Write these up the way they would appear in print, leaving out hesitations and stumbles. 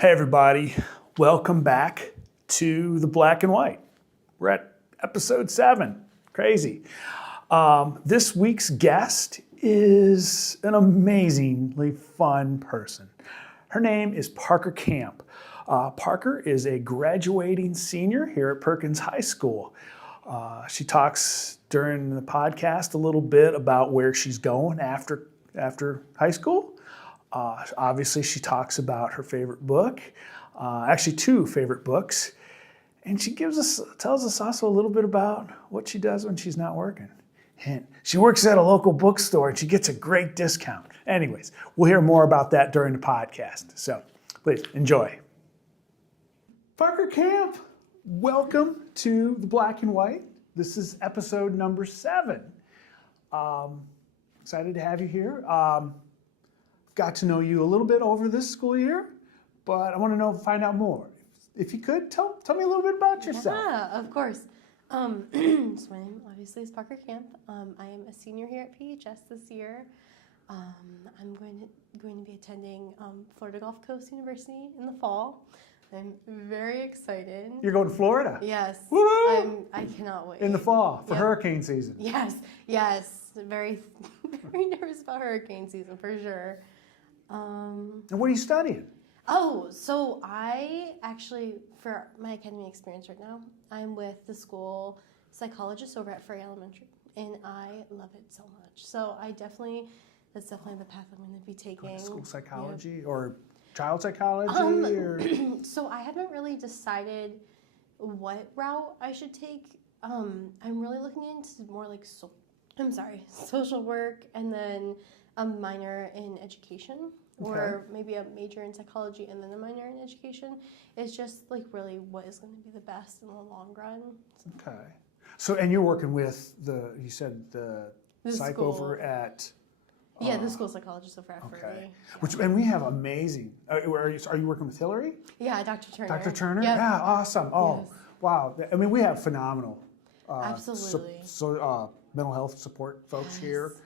Hey everybody, welcome back to the Black and White. We're at episode 7, crazy. This week's guest is an amazingly fun person. Her name is Parker Camp. Parker is a graduating senior here at Perkins High School. She talks during the podcast a little bit about where she's going after high school. Obviously, she talks about her favorite book, actually 2 favorite books, and she tells us also a little bit about what she does when she's not working. Hint, she works at a local bookstore and she gets a great discount. Anyways, we'll hear more about that during the podcast, so please enjoy. Parker Camp, welcome to the Black and White. This is episode number 7. Excited to have you here. Got to know you a little bit over this school year, but I want to find out more. If you could, tell me a little bit about yourself. Yeah, of course. So my name obviously is Parker Camp. I am a senior here at PHS this year. I'm going to be attending Florida Gulf Coast University in the fall. I'm very excited. You're going to Florida? Yes. Woo-hoo! I cannot wait. In the fall for hurricane season. Yes. Very, very nervous about hurricane season for sure. And what are you studying? So I actually, for my academy experience right now, I'm with the school psychologist over at Frey Elementary, and I love it so much. So that's definitely the path I'm going to be taking. School psychology or child psychology? So I haven't really decided what route I should take. I'm really looking into more like social work, and then a minor in education, or maybe a major in psychology and then a minor in education. It's just like really what is going to be the best in the long run. Okay. So, and you're working with the psych school. Over at... the school psychologist over at Frey. Yeah. And we have amazing... Are you working with Hillary? Yeah, Dr. Turner. Dr. Turner? Yep. Yeah, awesome. Oh, yes. Wow. I mean, we have phenomenal Absolutely. mental health support folks here.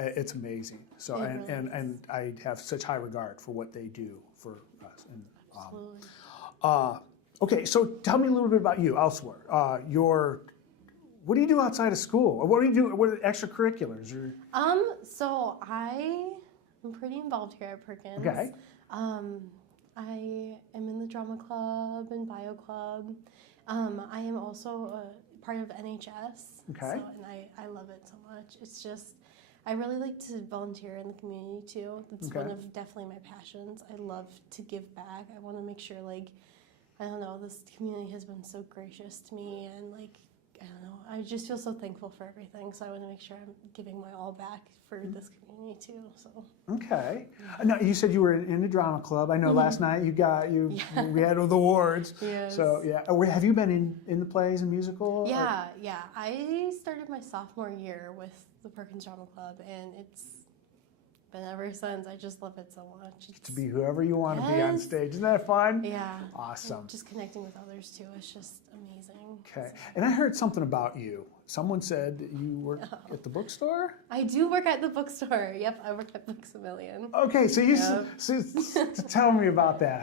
It's amazing. So, and I have such high regard for what they do for us. And, Absolutely. Okay, so tell me a little bit about you elsewhere. What do you do outside of school? Or what do you do? What are extracurriculars? So I am pretty involved here at Perkins. Okay. I am in the drama club and bio club. I am also a part of NHS. Okay. And I love it so much. It's just, I really like to volunteer in the community too. That's one of definitely my passions. I love to give back. I want to make sure, this community has been so gracious to me, and I just feel so thankful for everything. So I want to make sure I'm giving my all back for this community too. So. Okay. Now you said you were in the drama club. I know last night we had the awards. Yes. So yeah, have you been in the plays and musical? Yeah. I started my sophomore year with the Perkins Drama Club, and it's been ever since. I just love it so much. To be whoever you want to be on stage. Isn't that fun? Yeah. Awesome. And just connecting with others too. It's just amazing. Okay. And I heard something about you. Someone said that you work at the bookstore? I do work at the bookstore. Yep, I work at Books A Million. Okay, so tell me about that.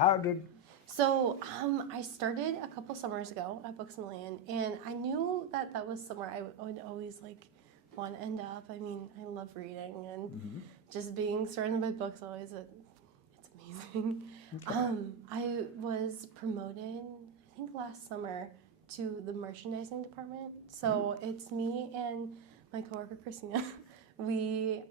So I started a couple summers ago at Books A Million, and I knew that was somewhere I would always want to end up. I mean, I love reading, and just being surrounded by books always, it's amazing. Okay. I was promoted, I think last summer, to the merchandising department. So it's me and my coworker Christina. We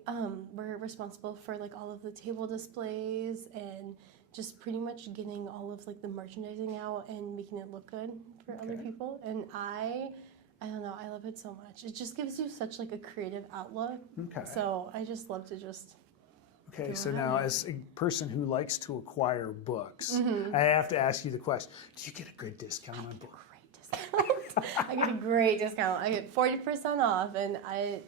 were responsible for all of the table displays and just pretty much getting all of the merchandising out and making it look good for other people. And I don't know, I love it so much. It just gives you such a creative outlook. Okay. So I just love to just... Okay, so now as a person who likes to acquire books, I have to ask you the question, do you get a good discount on books? I get a great discount. I get 40% off, and I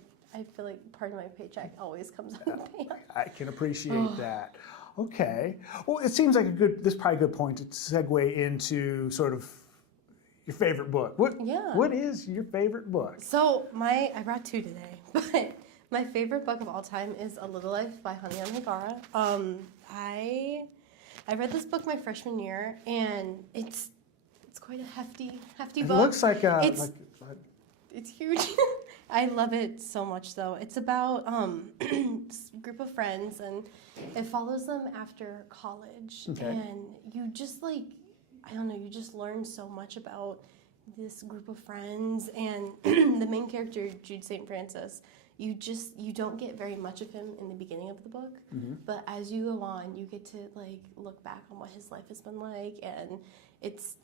feel like part of my paycheck always comes out of pay. I can appreciate that. Okay. Well, it seems like this is probably a good point to segue into sort of your favorite book. What is your favorite book? So I brought 2 today, but my favorite book of all time is A Little Life by Hanya Yanagihara. I read this book my freshman year, and it's quite a hefty It book. looks like It's huge. I love it so much, though. It's about this group of friends, and it follows them after college. Okay. And you just I don't know, you just learn so much about this group of friends. And the main character, Jude St. Francis, you don't get very much of him in the beginning of the book. Mm-hmm. But as you go on, you get to look back on what his life has been like, and it's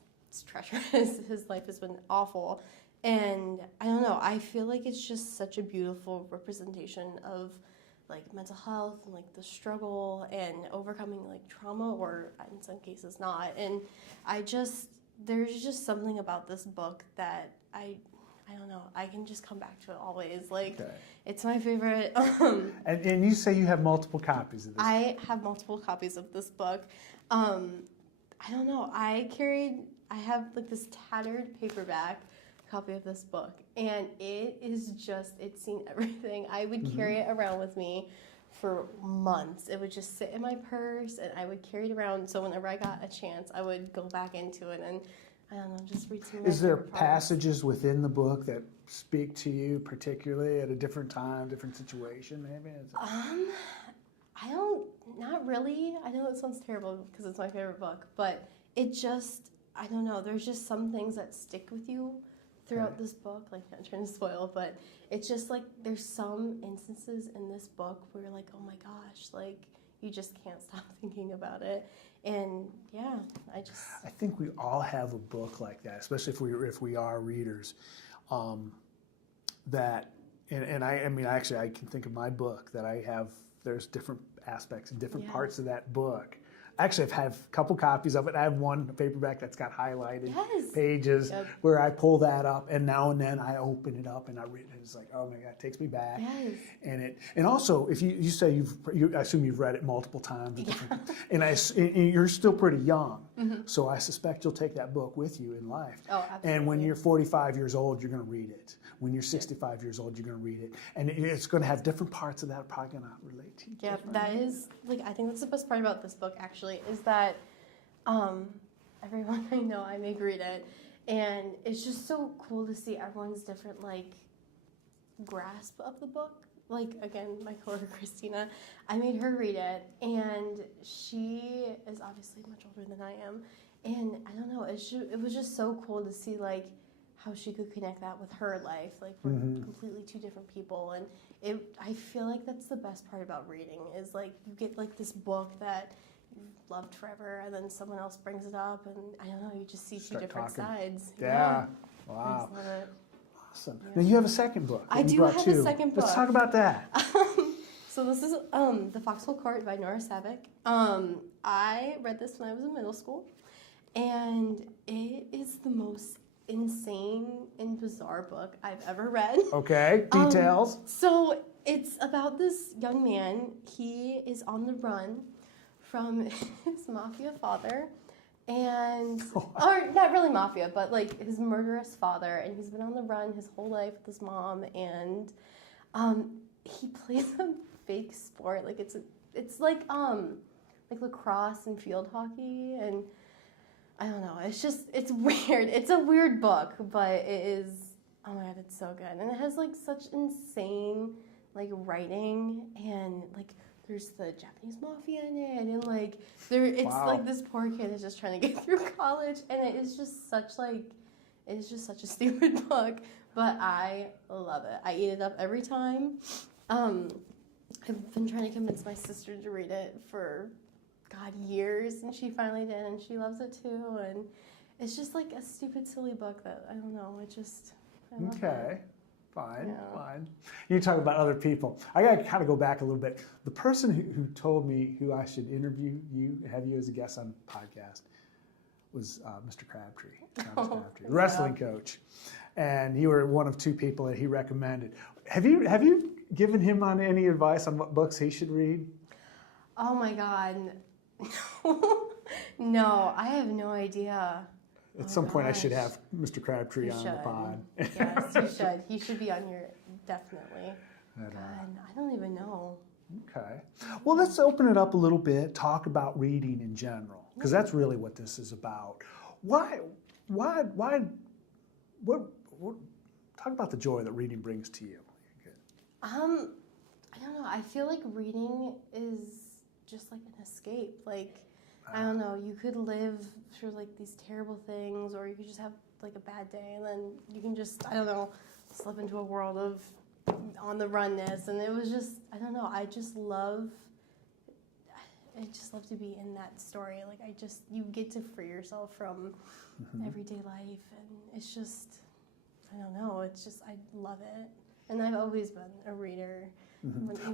treacherous. His life has been awful. And I don't know, I feel like it's just such a beautiful representation of mental health and the struggle and overcoming trauma, or in some cases not. And there's just something about this book that I don't know, I can just come back to it always. It's my favorite. And you say you have multiple copies of this? I have multiple copies of this book. I don't know, I have this tattered paperback copy of this book, and it's seen everything. I would carry it around with me for months. It would just sit in my purse, and I would carry it around, so whenever I got a chance, I would go back into it and, I don't know, just read some of my Is there favorite parts. passages within the book that speak to you particularly at a different time, different situation maybe? Not really. I know it sounds terrible because it's my favorite book, but I don't know, there's just some things that stick with you throughout this book, not trying to spoil, but it's just there's some instances in this book where you're oh my gosh, you just can't stop thinking about it. And yeah, I think we all have a book like that, especially if we are readers. That and I mean actually I can think of my book that I have. There's different aspects and different parts of that book. Actually, I've had a couple copies of it. I have one paperback that's got highlighted pages where I pull that up, and now and then I open it up and I read it. It's oh my God, it takes me back. Yes. And also, if you say I assume you've read it multiple times, and you're still pretty young, so I suspect you'll take that book with you in life. Oh, absolutely. And when you're 45 years old, you're going to read it. When you're 65 years old, you're going to read it, and it's going to have different parts of that probably going to relate to you. Yeah, that is I think that's the best part about this book actually is that everyone I know I make read it, and it's just so cool to see everyone's different grasp of the book. Again, my coworker Christina, I made her read it, and she is obviously much older than I am, and I don't know, it was just so cool to see how she could connect that with her life. We're completely two different people, and I feel like that's the best part about reading is you get this book that you've loved forever, and then someone else brings it up, and I don't know, you just see two different sides. Yeah. I Wow. just love it. Awesome. Now you have a second book. I do have a second book. Let's talk about that. So this is The Foxhole Court by Nora Sakavic. I read this when I was in middle school, and it is the most insane and bizarre book I've ever read. Okay, details. So it's about this young man. He is on the run from his mafia father, and or not really mafia, but his murderous father, and he's been on the run his whole life with his mom, and he plays a fake sport. It's like lacrosse and field hockey, and I don't know. It's weird. It's a weird book, but it is. Oh my God, it's so good, and it has such insane writing, and there's the Japanese mafia in it, and it's this poor kid is just trying to get through college, and it is just such a stupid book, but I love it. I eat it up every time. I've been trying to convince my sister to read it for years, and she finally did, and she loves it too, and it's just a stupid silly book that I don't know, I love it. Fine. You talk about other people. I got to kind of go back a little bit. The person who told me who I should interview you, have you as a guest on the podcast, was Mr. Crabtree, Crabtree, the wrestling coach, and you were one of two people that he recommended. Have you given him on any advice on what books he should read? Oh my God, no, I have no idea. At some point, I should have Mr. Crabtree on the pod. Yes, you should. He should be on here, definitely. God, I don't even know. Okay. Well, let's open it up a little bit, talk about reading in general, because that's really what this is about. Why, what, talk about the joy that reading brings to you. I don't know. I feel like reading is just like an escape. Like, I don't know, you could live through like these terrible things, or you could just have like a bad day, and then you can just, I don't know, slip into a world of on the runness. And it was just, I don't know, I just love to be in that story. Like, you get to free yourself from everyday life, and it's just, I don't know, it's just, I love it. And I've always been a reader.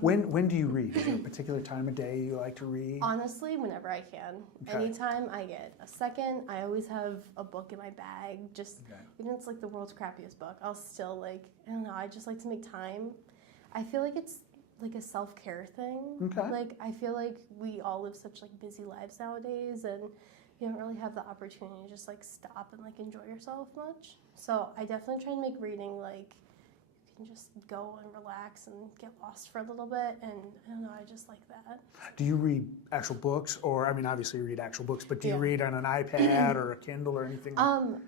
When do you read? Is there a particular time of day you like to read? Honestly, whenever I can. Okay. Anytime I get a second, I always have a book in my bag. Just, even if it's like the world's crappiest book, I'll still like, I don't know, I just like to make time. I feel like it's like a self-care thing. Okay. Like, I feel like we all live such like busy lives nowadays, and you don't really have the opportunity to just like stop and like enjoy yourself much. So I definitely try to make reading like, you can just go and relax and get lost for a little bit, and I don't know, I just like that. Do you read actual books, or, I mean, obviously you read actual books, but do you read on an iPad or a Kindle or anything? I've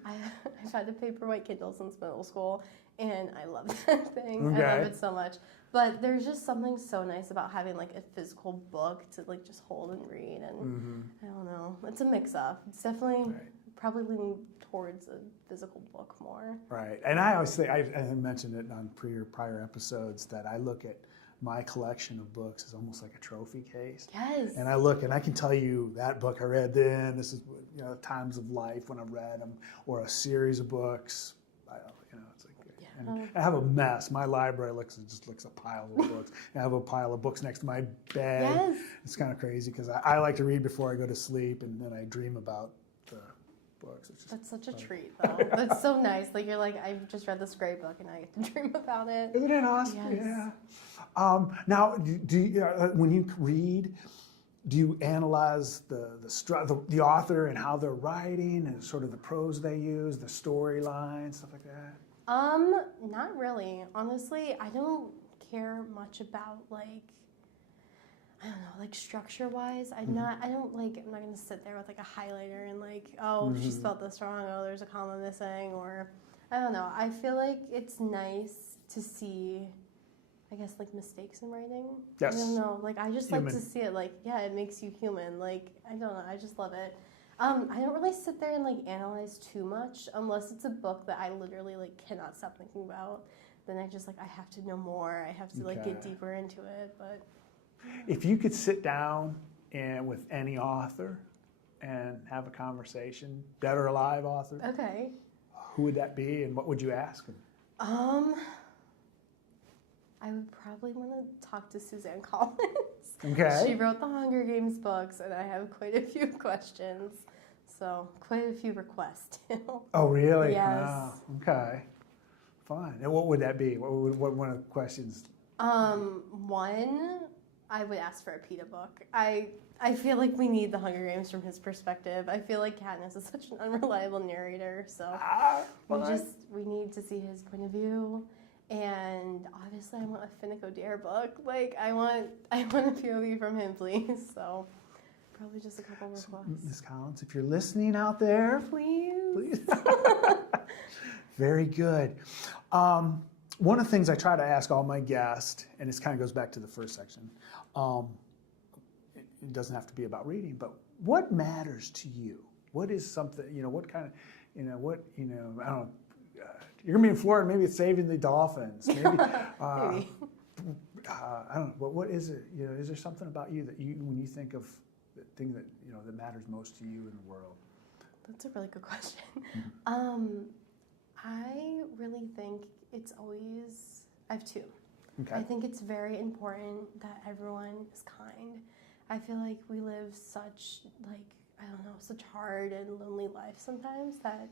had a paperwhite Kindle since middle school, and I love that thing. Okay. I love it so much. But there's just something so nice about having like a physical book to like just hold and read, and I don't know, it's a mix-up. It's definitely probably leaning towards a physical book more. Right, and I always think, I mentioned it on prior episodes, that I look at my collection of books as almost like a trophy case. Yes. And I look, and I can tell you that book I read then, this is, you know, times of life when I read them, or a series of books. It's like, and I have a mess. My library just looks a pile of books. I have a pile of books next to my bed. Yes. It's kind of crazy because I like to read before I go to sleep, and then I dream about the books. That's such a treat, though. That's so nice. Like, you're like, I've just read this great book, and I get to dream about it. Isn't it awesome? Yes. Yeah. Now, do you, when you read, do you analyze the author and how they're writing, and sort of the prose they use, the storyline, stuff like that? Not really. Honestly, I don't care much about like, I don't know, like structure-wise. I'm not gonna sit there with like a highlighter and like, oh, she spelled this wrong, oh, there's a comma missing, or I don't know. I feel like it's nice to see, I guess, like mistakes in writing. Yes. I don't know. Like, I just Human. like to see it. Like, yeah, it makes you human. Like, I don't know. I just love it. I don't really sit there and like analyze too much unless it's a book that I literally like cannot stop thinking about. Then I just like, I have to know more. I have to like get deeper into it. But if you could sit down and with any author and have a conversation, dead or alive author, okay. who would that be, and what would you ask them? I would probably want to talk to Suzanne Collins. Okay. She wrote the Hunger Games books, and I have quite a few questions. So, quite a few requests, too. Oh, really? Yes. Oh, okay. Fine. And what would that be? What one of the questions? One, I would ask for a PETA book. I feel like we need the Hunger Games from his perspective. I feel like Katniss is such an unreliable narrator, so we need to see his point of view. And obviously, I want a Finnick Odair book. Like, I want a POV from him, please. So, probably just a couple requests. Ms. Collins, if you're listening out there, please. Very good. One of the things I try to ask all my guests, and this kind of goes back to the first section, it doesn't have to be about reading, but what matters to you? What is something, what kind of, I don't know, you're going to be in Florida, maybe it's saving the dolphins. Maybe, Maybe. I don't know, what is it? Is there something about you that when you think of the thing that, that matters most to you in the world? That's a really good question. I really think it's always, I have two. Okay. I think it's very important that everyone is kind. I feel like we live such, such hard and lonely life sometimes that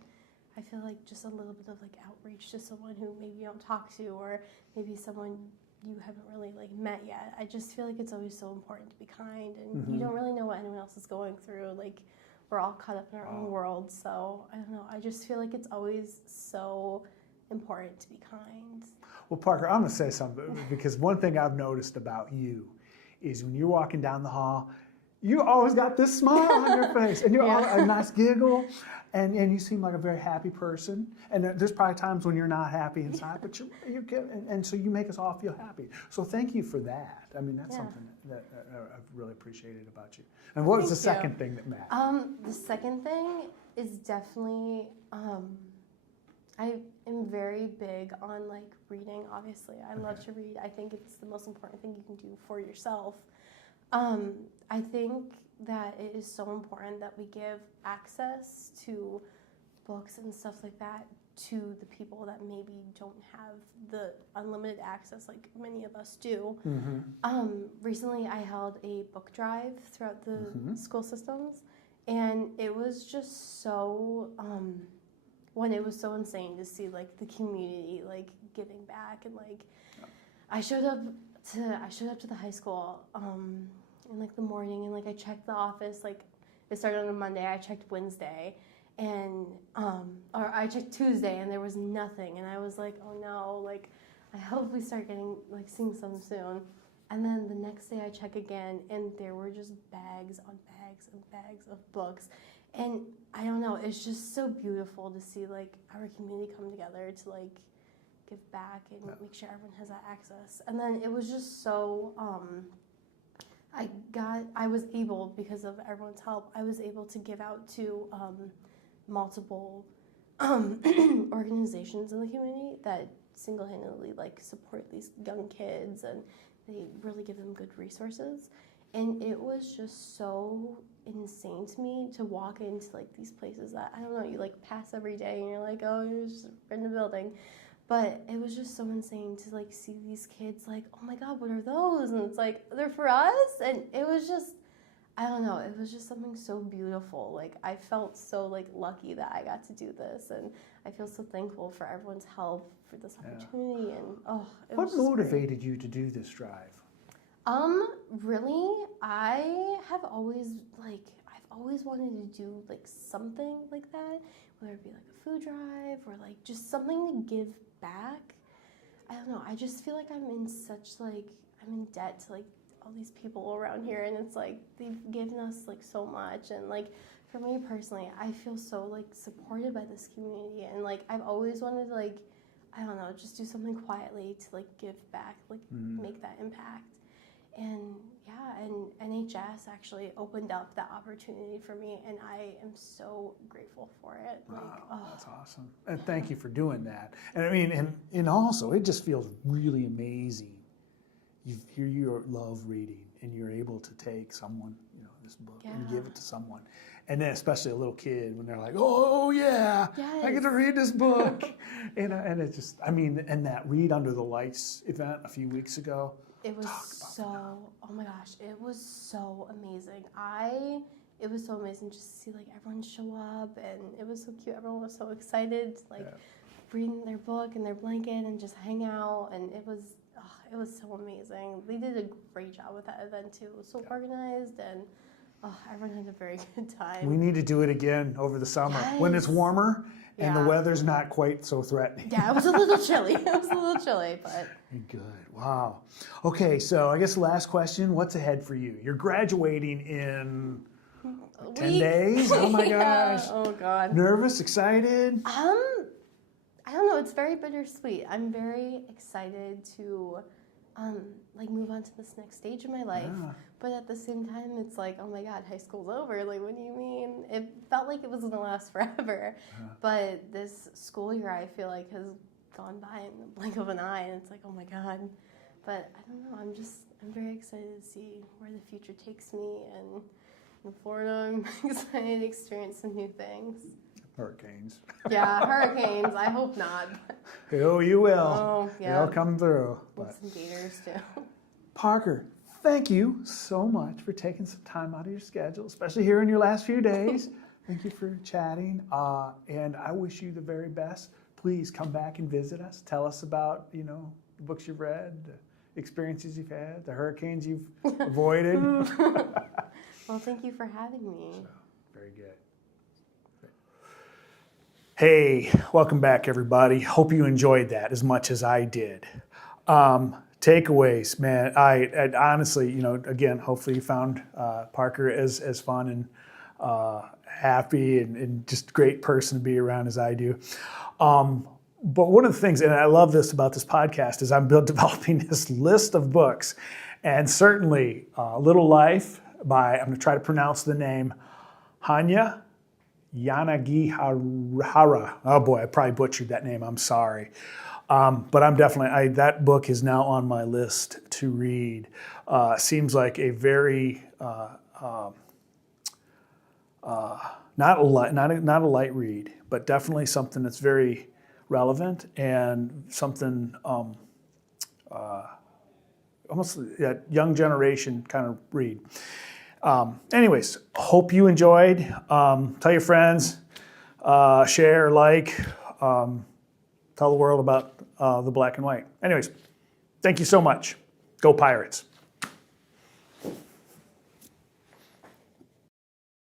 I feel like just a little bit of like outreach to someone who maybe you don't talk to, or maybe someone you haven't really like met yet. I just feel like it's always so important to be kind, and you don't really know what anyone else is going through. Like, we're all caught up in our own world, so I don't know. I just feel like it's always so important to be kind. Well, Parker, I'm going to say something, because one thing I've noticed about you is when you're walking down the hall, you always got this smile on your face, and you're a nice giggle, and you seem like a very happy person. And there's probably times when you're not happy inside, but you get, and so you make us all feel happy. So thank you for that. I mean, that's something that I've really appreciated about you. And what was the second thing that mattered? The second thing is definitely, I am very big on like reading. Obviously, I love to read. I think it's the most important thing you can do for yourself. I think that it is so important that we give access to books and stuff like that to the people that maybe don't have the unlimited access like many of us do. Recently, I held a book drive throughout the school systems, and it was just so, it was so insane to see like the community like giving back, and like I showed up to the high school in like the morning, and like I checked the office, like it started on a Monday, I checked Wednesday, and or I checked Tuesday, and there was nothing, and I was like, oh no, like I hope we start seeing some soon. And then the next day I check again, and there were just bags on bags and bags of books. And I don't know, it's just so beautiful to see like our community come together to like give back and make sure everyone has that access. And then it was just so, I was able, because of everyone's help, I was able to give out to multiple organizations in the community that single-handedly like support these young kids, and they really give them good resources. And it was just so insane to me to walk into like these places that, I don't know, you like pass every day and you're like, oh, you're just in the building. But it was just so insane to like see these kids like, oh my God, what are those? And it's like, they're for us? And it was just, I don't know, it was just something so beautiful. Like I felt so like lucky that I got to do this, and I feel so thankful for everyone's help for this opportunity. And what motivated you to do this drive? Really, I've always wanted to do like something like that, whether it be like a food drive or like just something to give back. I don't know, I just feel like I'm in debt to like all these people around here, and it's like they've given us like so much. And like for me personally, I feel so like supported by this community, and like I've always wanted to like, I don't know, just do something quietly to like give back, like make that impact. And and NHS actually opened up that opportunity for me, and I am so grateful for it. Wow, that's awesome. And thank you for doing that. And I mean, and also, it just feels really amazing. You love reading, and you're able to take someone, this book, and give it to someone. And then especially a little kid, when they're like, oh yeah, I get to read this book. and it's just, I mean, and that Read Under the Lights event a few weeks ago, it was oh my gosh, it was so amazing. It was so amazing just to see like everyone show up, and it was so cute. Everyone was so excited to like reading their book and their blanket and just hang out, and it was so amazing. They did a great job with that event too. It was so organized, and everyone had a very good time. We need to do it again over the summer when it's warmer and the weather's not quite so threatening. Yeah, it was a little chilly. but good. Wow. Okay, so I guess the last question, what's ahead for you? You're graduating in 10 days? Oh my gosh. Oh God. Nervous, excited? I don't know, it's very bittersweet. I'm very excited to move on to this next stage of my life. But at the same time, it's like, oh my God, high school's over. Like, what do you mean? It felt like it was gonna last forever. But this school year, I feel like, has gone by in the blink of an eye, and it's like, oh my God. But I don't know, I'm very excited to see where the future takes me, and in Florida, I'm excited to experience some new things. Hurricanes. Yeah, hurricanes. I hope not. Oh, you will. Oh, yeah. They'll come through. With some gators, too. Parker, thank you so much for taking some time out of your schedule, especially here in your last few days. Thank you for chatting, and I wish you the very best. Please come back and visit us. Tell us about, the books you've read, the experiences you've had, the hurricanes you've avoided. Well, thank you for having me. Very good. Hey, welcome back, everybody. Hope you enjoyed that as much as I did. takeaways, man. I honestly, again, hopefully you found Parker as fun and happy and just great person to be around as I do. But one of the things, and I love this about this podcast, is I'm developing this list of books, and certainly Little Life by, I'm going to try to pronounce the name, Hanya Yanagihara. Oh boy, I probably butchered that name. I'm sorry. But I'm definitely, that book is now on my list to read. Seems like a very, not a light read, but definitely something that's very relevant and something almost a young generation kind of read. Anyways, hope you enjoyed. Tell your friends, share, like, tell the world about the black and white. Anyways, thank you so much. Go Pirates.